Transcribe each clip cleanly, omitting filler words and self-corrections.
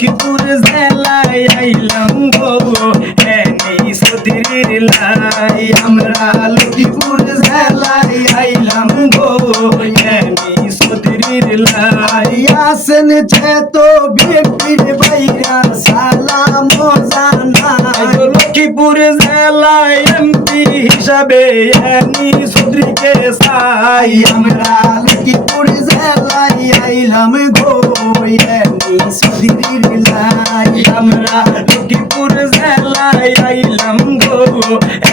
লক্ষ্মীপুর জেলায় আইলাম go any সদির লাই আমরা লক্ষ্মীপুর জেলায় আইলাম গো এনি সদির লাই আসেন তো বিপির ভাইরা সালাম জানাই লক্ষ্মীপুর জেলায় এমপি হিসাবে এনি সদরিকে চাই আমরা লক্ষ্মীপুর জেলায় আইলাম গো এনি সদির লাই আমরা লক্ষ্মীপুর জেলায় আইলাম গো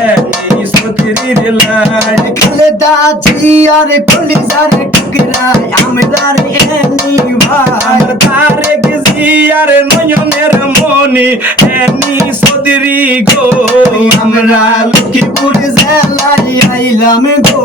এনি সদির লাই খালেদা জিয়ার কলিজার টুকরাই আমরা এনি ভাই তারেক জিয়ার নয়নের মনি এনি সদরি গো আমরা লক্ষ্মীপুর জেলায় আইলাম গো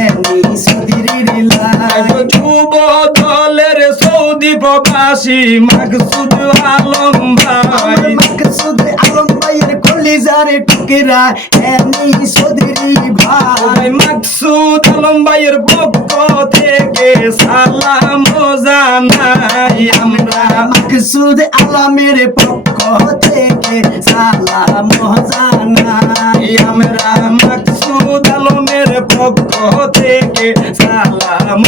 এনি সদির লাই যুব দলের সৌদি প্রবাসী মাকসুদ আলম ভাই মাকসুদ আলম ভাইয়ের কলিজার টুকরা এনি সদিরি ভাই মাকসুদ আলম ভাইয়ের পক্ষ থেকে সালাম জানাই আমরা মাকসুদ আলমের পক্ষ থেকে সালাম জানাই আমরা মাকসুদ আলমের পক্ষ থেকে সালাম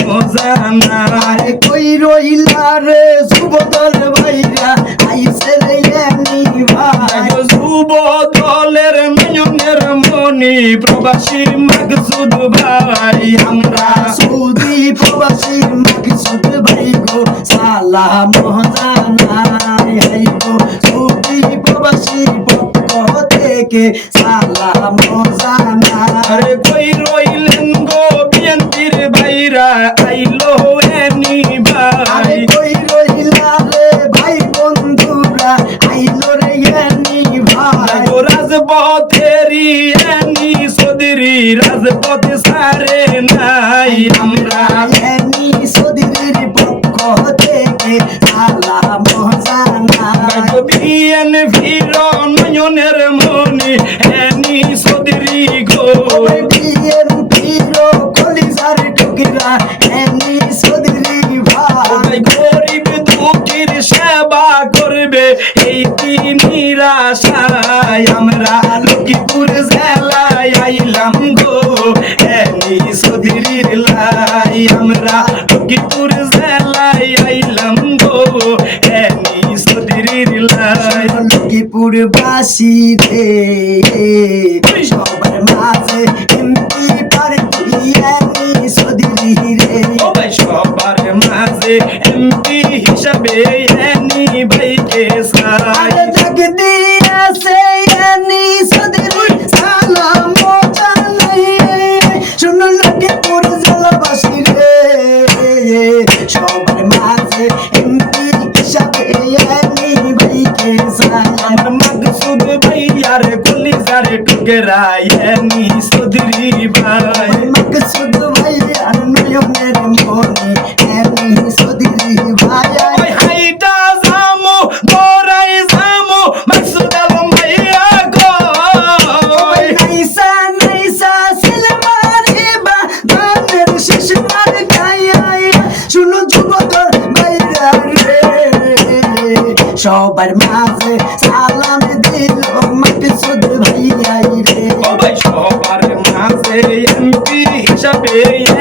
জানাই কই রইলা রে যুবদল ভাইরা আইসে রে এনি ভাই যুব দলের নয়নের মনি প্রবাসী মাকসুদ ভাই আমরা সৌদি প্রবাসী মাকসুদ ভাই গো সালাম জানাই হাই গো সৌদি প্রবাসী পক্ষ থেকে সালাম জানাই আরে কই রইলেন গো বিএনপির ভাইরা আইলো এনি ভাই কই রইলা রে ভাই বন্ধুরা আইলো রে এনি ভাই রাজপথেরি এনি সদরি রাজপথ সারে নাই আমরা এনি সদির পক্ষ থেকে সালাম জানাই বিএনপির নয়নের মনি এনি সদরি গো বিএনপির কলিজার টুকরা এনি সদিরি ভাই গরিব দুঃখীর সেবা করবে এই কি নিরাশায় আমরা লক্ষ্মীপুর জেলায় আইলাম গো এনি সদির লাই আমরা লক্ষ্মীপুর জেলায় আইলাম গো এনি সদির লাই লক্ষ্মীপুর বাসী রে সবার মাঝে এমপি প্রার্থী এনি সদিরি রে সবার মাঝে এমপি হিসাবে এনি ভাইকে চাই ডাক দিয়েছে এনি সদিরি সালাম জানাই শুনো লক্ষ্মীপুর জেলাবাসী রে সবার মাঝে এমপি হিসাবে এনি ভাইকে সালাম মাকসুদ ভাইয়ার কলিজার টুকরাই এনি সদরি ভাই মাকসুদ ভাই আর নয়নের মনি এনি সদিরি ভাই ওই হাইটা জামু দরাই জামু মাকসুদ আলম ভাইয়া গো নাইসা নাইসা সিলমারে বা গানের শেষ মার গায়া শুনো যুবদল ভাইরা রে সবার মাঝে সালাম দিল মাকসুদ ভাইয়া রে ও ভাই সবার মাঝে এমপি হিসাবে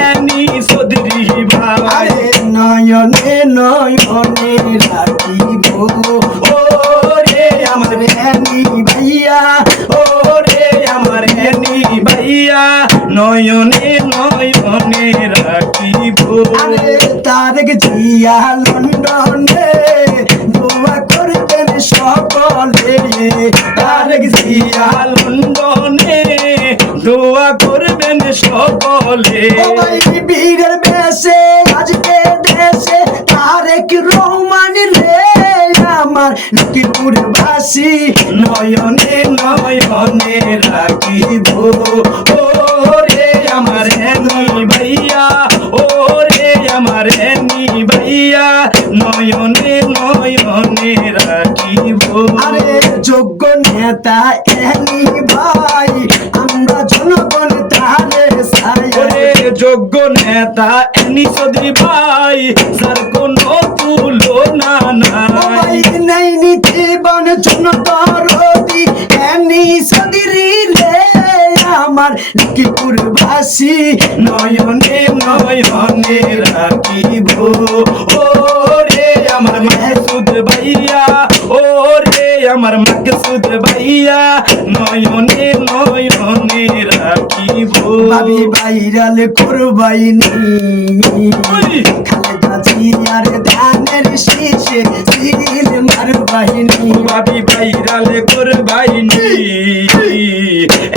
এনি সদরি ভাই আরে নয়নে নয়নে রাখিব ও রে আমার এনি ভাইয়া ও রে আমার এনি ভাইয়া নয়নে নয়নে রাখিব আরে তারেক জিয়া লন্ডনে দোয়া করতেন সকলে তারেক জিয়া লন্ডনে দোয়া করবেন সকলে ও ভাই বীরের বেশে আজকে দেশে তারেক রহমান রে আমার লক্ষ্মীপুর বাসী নয়নে নয়নে রাখিব ও রে আমার এনি ভাইয়া ও রে আমার এনি ভাইয়া নয়নে নয়নে রাখিব আরে যোগ্য নেতা এনি ভাই আমরা জনগণ তারে সাই ওরে যোগ্য নেতা এনি চৌধুরী ভাই যার কোনো তুলনা নাই নীতি বঞ্চন দরদি এনি সদিরি রে আমার লক্ষ্মীপুরবাসী নয়নে নয়নে রাখিব ও রে আমার মাহসুদ ভাইয়া ও রে আমার মাকসুদ ভাইয়া নয়নে নয়নে রাখিব ভাবি ভাইরাল করবাইনি খালেদা জিয়ার ধানের শীষে সিল মারবাইনি ভাবি ভাইরাল করবাইনি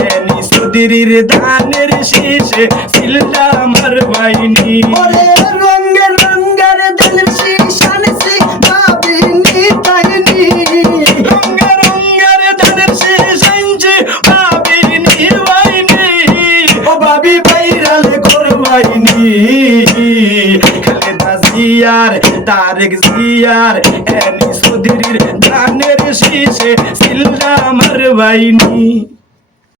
এনি সুদিরির ধানের শীষে সিলটা মারবাইনি ওরে রঙের রঙের ধানের শীষ আনছি ভাবিনি তাইনি রঙের রঙের ধানের শীষ আনছি ভাবিনি বাইনি ও ভাবি ভাইরাল করবাইনি খালেদা জিয়ার তারেক জিয়ার এনি সুদিরির ধানের শীষে সিলটা মারবাইনি